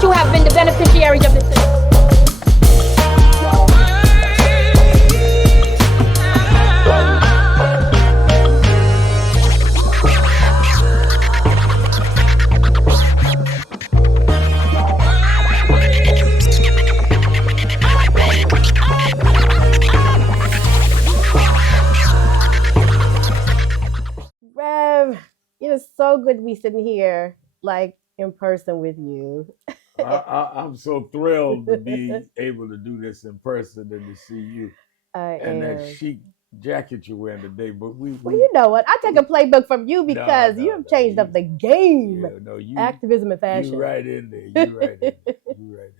those who have been the beneficiaries of this system. Rev, it is so good to be sitting here, like in person with you. I'm so thrilled to be able to do this in person and to see you I and that am. chic jacket you're wearing today. But Well, you know what? I take a playbook from you no, because you no, have no. changed up the game. Yeah, no, Activism and you fashion. right in there. You right in there. You right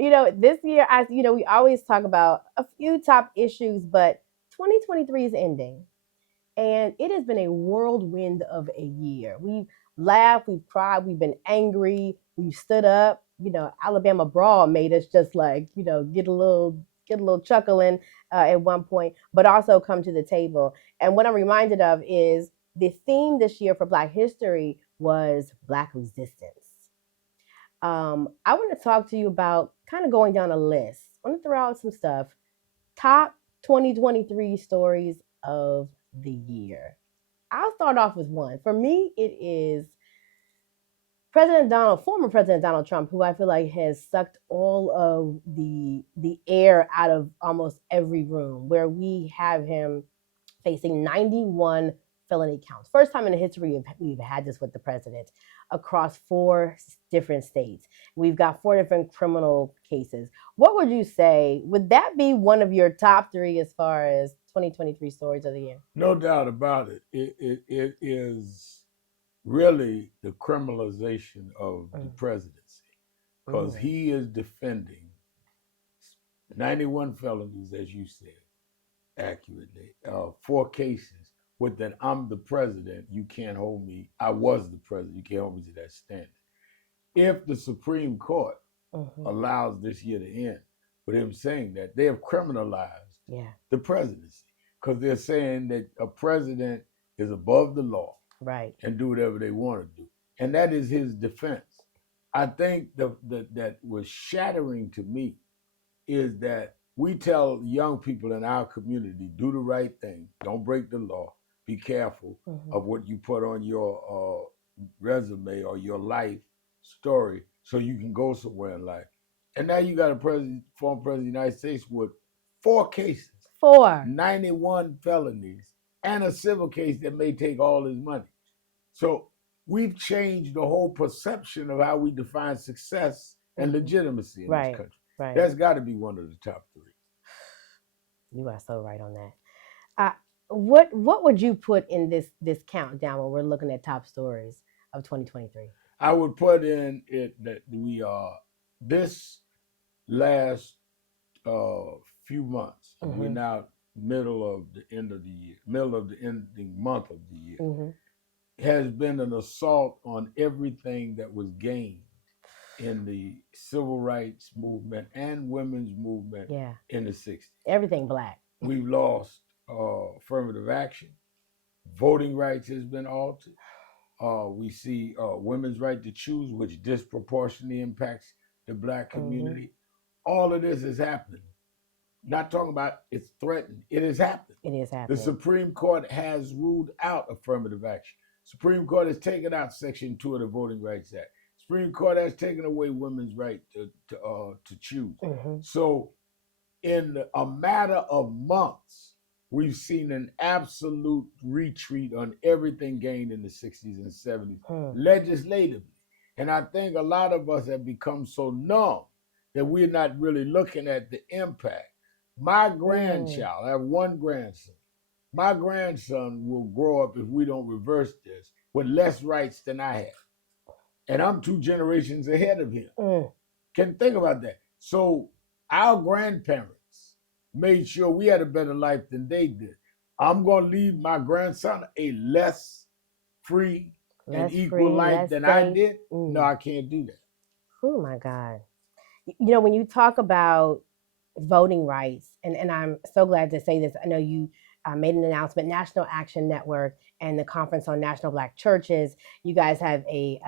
in This year, we always talk about a few top issues, but 2023 is ending. And it has been a whirlwind of a year. We've laughed, we've cried, we've been angry, we've stood up. Alabama brawl made us just like, get a little chuckle in at one point, but also come to the table. And what I'm reminded of is the theme this year for Black History was Black resistance. I want to talk to you about kind of going down a list. I want to throw out some stuff. Top 2023 stories of the year. I'll start off with one. For me, it is former President Donald Trump, who I feel like has sucked all of the air out of almost every room, where we have him facing 91 felony counts. First time in the history we've had this with the president across 4 different states. We've got 4 different criminal cases. What would you say? Would that be one of your top 3 as far as 2023 stories of the year? No doubt about it. It is really the criminalization of the presidency because he is defending 91 felonies, as you said accurately, 4 cases with that I'm the president, you can't hold me. I was the president, you can't hold me to that standard. If the Supreme Court allows this year to end with him saying that, they have criminalized the presidency because they're saying that a president is above the law, right, and do whatever they want to do. And that is his defense. I think that was shattering to me is that we tell young people in our community, do the right thing, don't break the law, be careful of what you put on your resume or your life story so you can go somewhere in life. And now you got a former president of the United States with 4 cases, 91 felonies, and a civil case that may take all his money. So we've changed the whole perception of how we define success and legitimacy in this country. Right. That's got to be one of the top 3. You are so right on that. What would you put in this countdown when we're looking at top stories of 2023? I would put in it that we are this last few months. We're now middle of the end of the year, middle of the ending month of the year. Has been an assault on everything that was gained in the civil rights movement and women's movement in the 60s. Everything Black. We've lost affirmative action. Voting rights has been altered. We see women's right to choose, which disproportionately impacts the Black community. All of this is happening. Not talking about it's threatened. It is happening. It is happening. The Supreme Court has ruled out affirmative action. Supreme Court has taken out Section 2 of the Voting Rights Act. Supreme Court has taken away women's right to choose. So in a matter of months, we've seen an absolute retreat on everything gained in the 60s and 70s legislatively. And I think a lot of us have become so numb that we're not really looking at the impact. My grandchild, I have one grandson. My grandson will grow up, if we don't reverse this, with less rights than I have. And I'm 2 generations ahead of him. Can think about that. So our grandparents made sure we had a better life than they did. I'm going to leave my grandson a less free and equal life than I did. No, I can't do that. Oh my God. When you talk about voting rights, and I'm so glad to say this, I know you made an announcement, National Action Network and the Conference on National Black Churches, you guys have a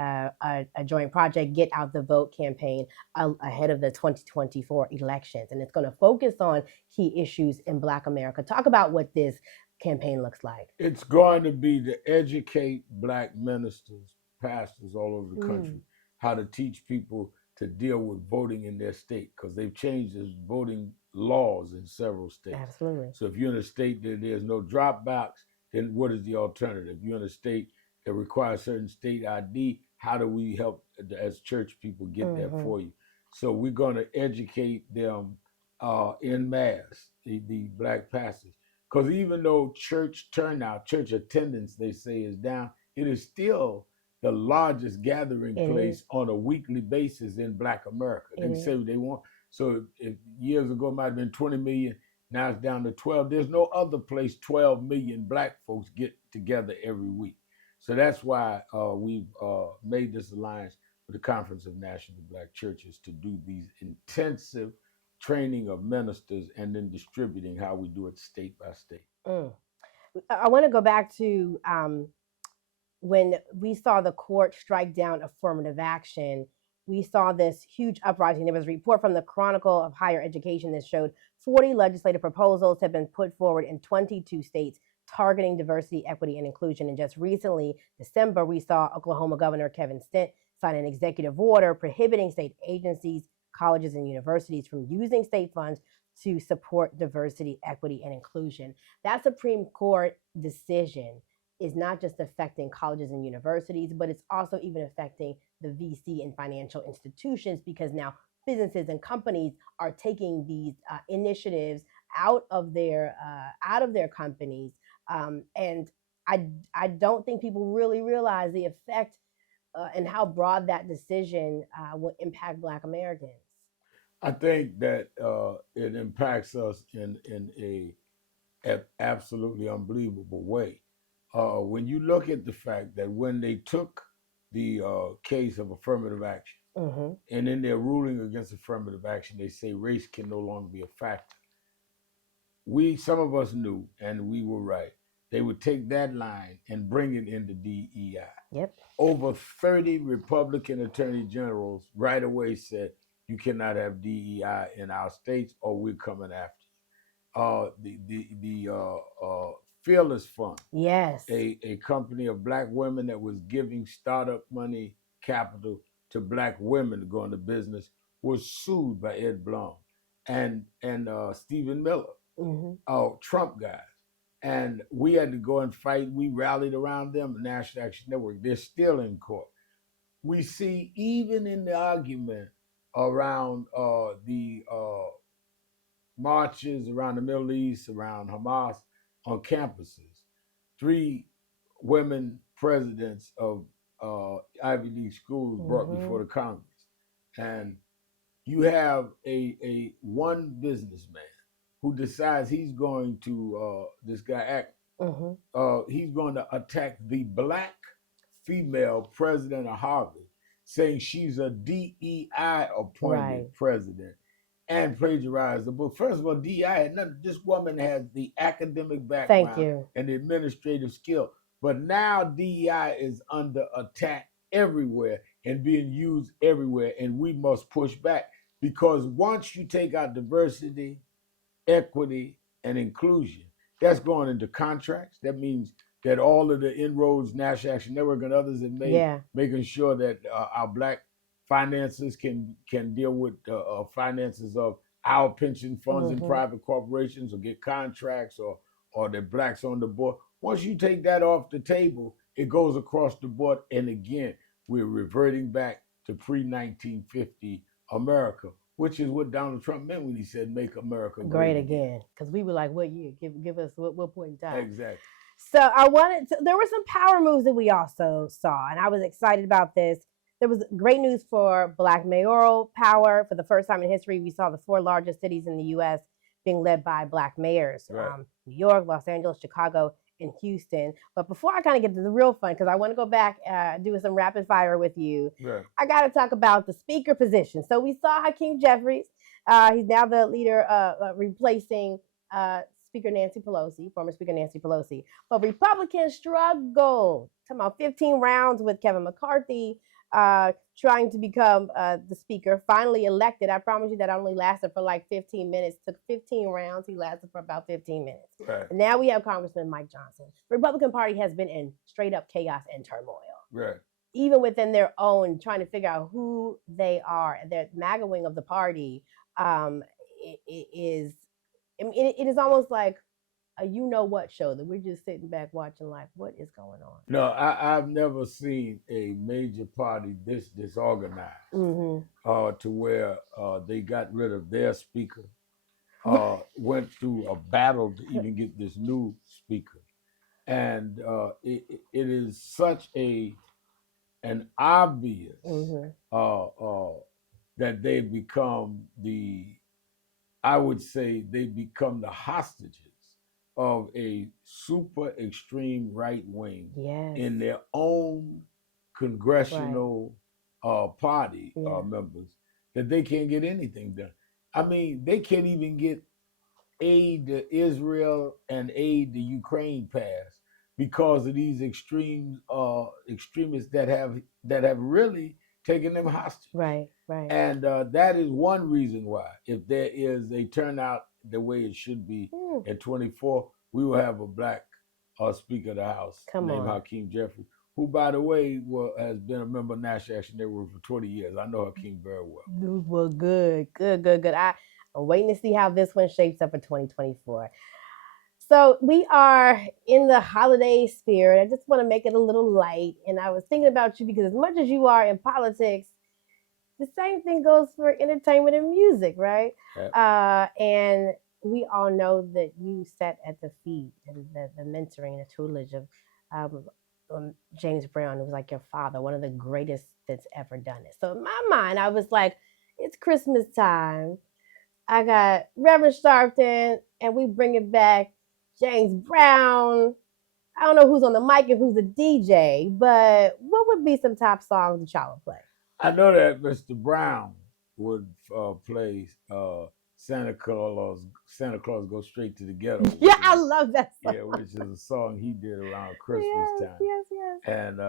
joint project, Get Out the Vote campaign ahead of the 2024 elections. And it's going to focus on key issues in Black America. Talk about what this campaign looks like. It's going to be to educate Black ministers, pastors all over the country, how to teach people to deal with voting in their state, because they've changed the voting laws in several states. Absolutely. So if you're in a state that there's no drop box, then what is the alternative? If you're in a state that requires certain state ID, how do we help as church people get that for you? So we're going to educate them en masse, the Black pastors. Because even though church turnout, church attendance, they say, is down, it is still the largest gathering place on a weekly basis in Black America. They say what they want. So if years ago it might have been 20 million, now it's down to 12. There's no other place 12 million Black folks get together every week. So that's why we've made this alliance with the Conference of National Black Churches to do these intensive training of ministers and then distributing how we do it state by state. I want to go back to when we saw the court strike down affirmative action. We saw this huge uprising. There was a report from the Chronicle of Higher Education that showed 40 legislative proposals have been put forward in 22 states targeting diversity, equity, and inclusion. And just recently, December, we saw Oklahoma Governor Kevin Stitt sign an executive order prohibiting state agencies, colleges, and universities from using state funds to support diversity, equity, and inclusion. That Supreme Court decision is not just affecting colleges and universities, but it's also even affecting the VC and financial institutions, because now businesses and companies are taking these initiatives out of their companies, and I don't think people really realize the effect and how broad that decision will impact Black Americans. I think that it impacts us in a absolutely unbelievable way. When you look at the fact that when they took the case of affirmative action, and in their ruling against affirmative action, they say race can no longer be a factor. Some of us knew, and we were right, they would take that line and bring it into DEI. Yep. Over 30 Republican attorney generals right away said, you cannot have DEI in our states or we're coming after you. The Fearless Fund, yes, a company of Black women that was giving startup money, capital to Black women to go into business, was sued by Ed Blum and Stephen Miller, Trump guys. And we had to go and fight. We rallied around them, the National Action Network. They're still in court. We see even in the argument around the marches around the Middle East, around Hamas on campuses, 3 women presidents of Ivy League schools brought before the Congress. And you have a one businessman who decides he's going to, this guy, he's going to attack the Black female president of Harvard, saying she's a DEI appointed president, and plagiarize the book. First of all, DEI had nothing. This woman has the academic background and the administrative skill. But now DEI is under attack everywhere and being used everywhere, and we must push back, because once you take out diversity, equity, and inclusion, that's going into contracts. That means that all of the inroads National Action Network and others have made, making sure that our Black finances can deal with finances of our pension funds and private corporations, or get contracts, or the Blacks on the board. Once you take that off the table, it goes across the board. And again, we're reverting back to pre-1950 America, which is what Donald Trump meant when he said, make America great again. Because we were like, what year? Give us what point in time? Exactly. So there were some power moves that we also saw, and I was excited about this. There was great news for Black mayoral power. For the first time in history, we saw the 4 largest cities in the U.S. being led by Black mayors, New York, Los Angeles, Chicago, and Houston. But before I kind of get to the real fun, because I want to go back doing some rapid fire with you, I got to talk about the speaker position. So we saw Hakeem Jeffries. He's now the leader replacing Speaker Nancy Pelosi, former Speaker Nancy Pelosi. But Republicans struggled. Talking about 15 rounds with Kevin McCarthy trying to become the speaker, finally elected. I promise you that only lasted for like 15 minutes. Took 15 rounds. He lasted for about 15 minutes. Right. And now we have Congressman Mike Johnson. The Republican Party has been in straight up chaos and turmoil. Right. Even within their own, trying to figure out who they are. The MAGA wing of the party it is almost like a you know what show that we're just sitting back watching like, what is going on? No, I've never seen a major party this disorganized to where they got rid of their speaker, went through a battle to even get this new speaker. And it is such an obvious that they become I would say they become the hostages of a super extreme right wing in their own congressional party members, that they can't get anything done. I mean, they can't even get aid to Israel and aid to Ukraine passed because of these extremists that have really taken them hostage. Right. And that is one reason why, if there is a turnout the way it should be at 24, we will have a black Speaker of the House named Hakeem Jeffries, who, by the way, has been a member of National Action Network for 20 years. I know Hakeem very well. Well, good. I'm waiting to see how this one shapes up for 2024. So we are in the holiday spirit. I just want to make it a little light. And I was thinking about you because as much as you are in politics, the same thing goes for entertainment and music, right? Yep. And we all know that you sat at the feet and the mentoring and the tutelage of James Brown, who was like your father, one of the greatest that's ever done it. So in my mind, I was like, it's Christmas time. I got Reverend Sharpton, and we bring it back. James Brown. I don't know who's on the mic and who's the DJ, but what would be some top songs that y'all would play? I know that Mr. Brown would play Santa Claus Go Straight to the Ghetto. Yeah, I love that song. Yeah, which is a song he did around Christmas time. Yes. And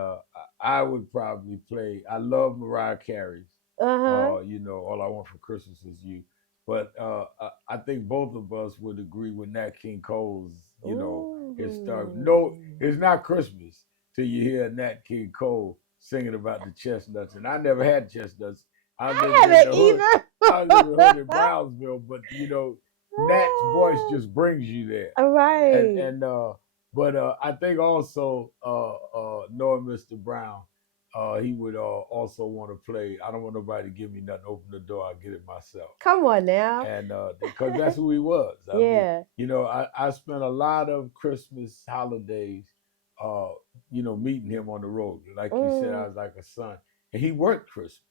I would probably play, I love Mariah Carey's, All I Want for Christmas Is You. But I think both of us would agree with Nat King Cole's, his start. No, it's not Christmas till you hear Nat King Cole singing about the chestnuts. And I never had chestnuts. I haven't either. I never heard in Brownsville, but Nat's voice just brings you there. All right. But I think also knowing Mr. Brown, he would also want to play I Don't Want Nobody to Give Me Nothing, Open the Door, I'll Get It Myself. Come on now. And because that's who he was. I mean, I spent a lot of Christmas holidays meeting him on the road. Like you said, I was like a son. And he worked Christmas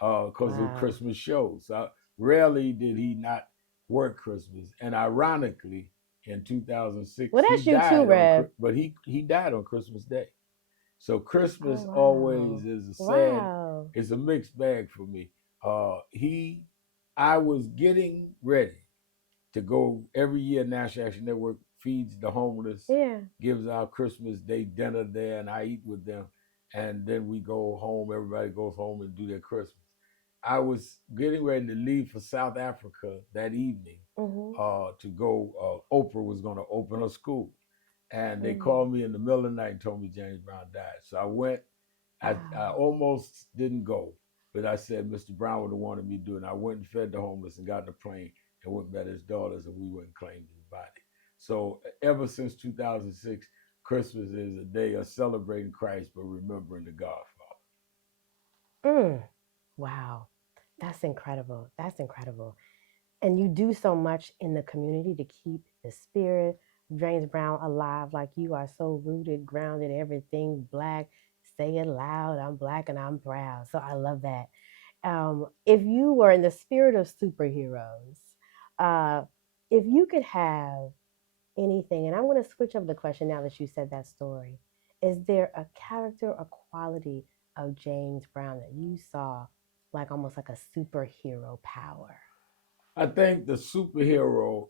because of Christmas shows. Rarely did he not work Christmas. And ironically, in 2006, well, that's you too, Rev. But he died on Christmas Day. So Christmas always is a sad, it's a mixed bag for me. I was getting ready to go every year. National Action Network feeds the homeless, gives out Christmas Day dinner there, and I eat with them. And then we go home, everybody goes home and do their Christmas. I was getting ready to leave for South Africa that evening to go. Oprah was going to open a school. And they called me in the middle of the night and told me James Brown died. So I went. I almost didn't go, but I said Mr. Brown would have wanted me to do it. And I went and fed the homeless and got in the plane and went met his daughters, and we went and claimed his body. So ever since 2006, Christmas is a day of celebrating Christ, but remembering the Godfather. Wow. That's incredible. And you do so much in the community to keep the spirit of James Brown alive. Like, you are so rooted, grounded, everything Black. Say it loud. I'm Black and I'm proud. So I love that. If you were in the spirit of superheroes, if you could have anything, and I'm going to switch up the question now that you said that story, is there a character or quality of James Brown that you saw like almost like a superhero power? I think the superhero,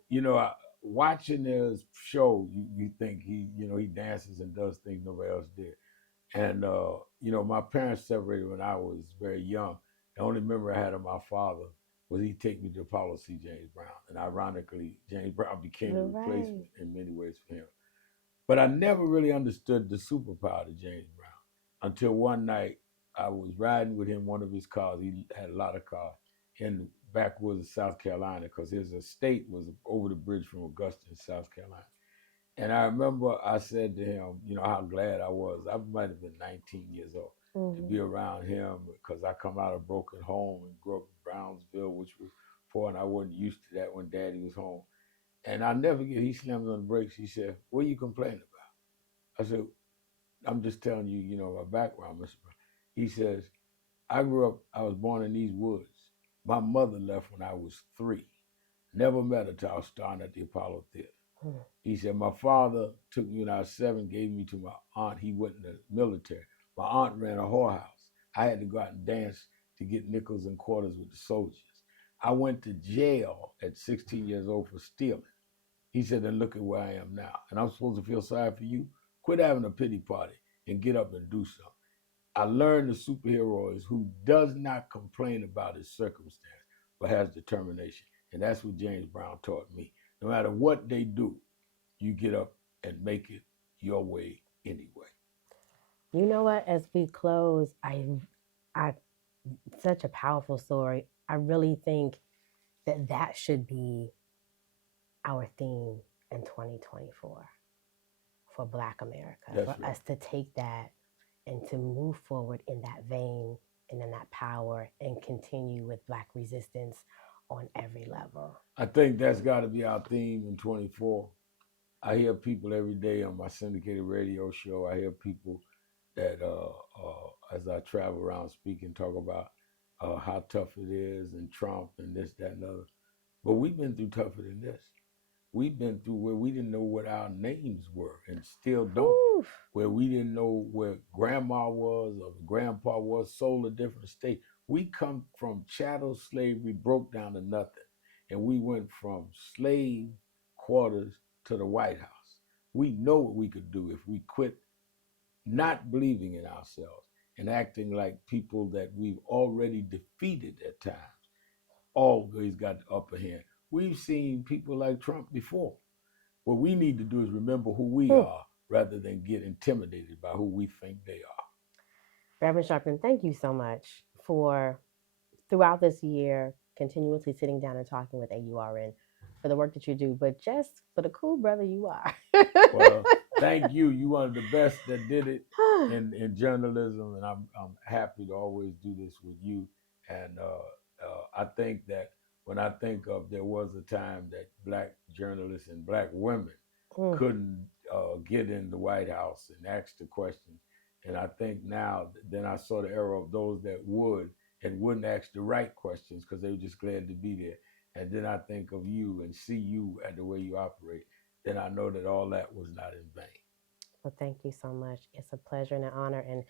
watching his show, you think he dances and does things nobody else did. And my parents separated when I was very young. The only memory I had of my father was he take me to Apollo see James Brown, and ironically, James Brown became the replacement in many ways for him. But I never really understood the superpower of James Brown until one night I was riding with him one of his cars. He had a lot of cars in the backwoods of South Carolina because his estate was over the bridge from Augusta in South Carolina. And I remember I said to him, how glad I was. I might have been 19 years old to be around him because I come out of a broken home and grew up in Brownsville, which was poor, and I wasn't used to that when Daddy was home. And I'll never forget, he slammed on the brakes. He said, "What are you complaining about?" I said, "I'm just telling you, my background, Mr. Brown." He says, I was born in these woods. My mother left when I was 3. Never met her till I was starting at the Apollo Theater. He said, my father took me when I was 7, gave me to my aunt. He went in the military. My aunt ran a whorehouse. I had to go out and dance to get nickels and quarters with the soldiers. I went to jail at 16 years old for stealing. He said, and look at where I am now. And I'm supposed to feel sorry for you? Quit having a pity party and get up and do something. I learned the superhero is who does not complain about his circumstance, but has determination. And that's what James Brown taught me. No matter what they do, you get up and make it your way anyway. You know what? As we close, I such a powerful story. I really think that should be our theme in 2024 for Black America. That's for right. us to take that and to move forward in that vein and in that power and continue with Black resistance on every level. I think that's got to be our theme in 24. I hear people every day on my syndicated radio show. I hear people that, as I travel around speaking, talk about how tough it is and Trump and this, that, and other. But we've been through tougher than this. We've been through where we didn't know what our names were and still don't. Oof. Where we didn't know where grandma was or grandpa was, sold a different state. We come from chattel slavery, broke down to nothing. And we went from slave quarters to the White House. We know what we could do if we quit not believing in ourselves and acting like people that we've already defeated at times. Always got the upper hand. We've seen people like Trump before. What we need to do is remember who we are rather than get intimidated by who we think they are. Reverend Sharpton, thank you so much for, throughout this year, continuously sitting down and talking with AURN for the work that you do, but just for the cool brother you are. Well, thank you. You one of the best that did it in journalism, and I'm happy to always do this with you. And I think that when I think of, there was a time that Black journalists and Black women couldn't get in the White House and ask the questions. And I think now, then I saw the era of those that would and wouldn't ask the right questions because they were just glad to be there. And then I think of you and see you and the way you operate. Then I know that all that was not in vain. Well, thank you so much. It's a pleasure and an honor. And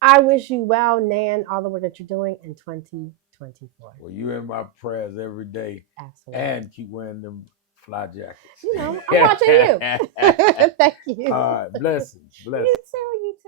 I wish you well, Nan, all the work that you're doing in 2024. Well, you're in my prayers every day. Absolutely. And keep wearing them fly jackets. I'm watching you. Thank you. All right. Blessings. You too.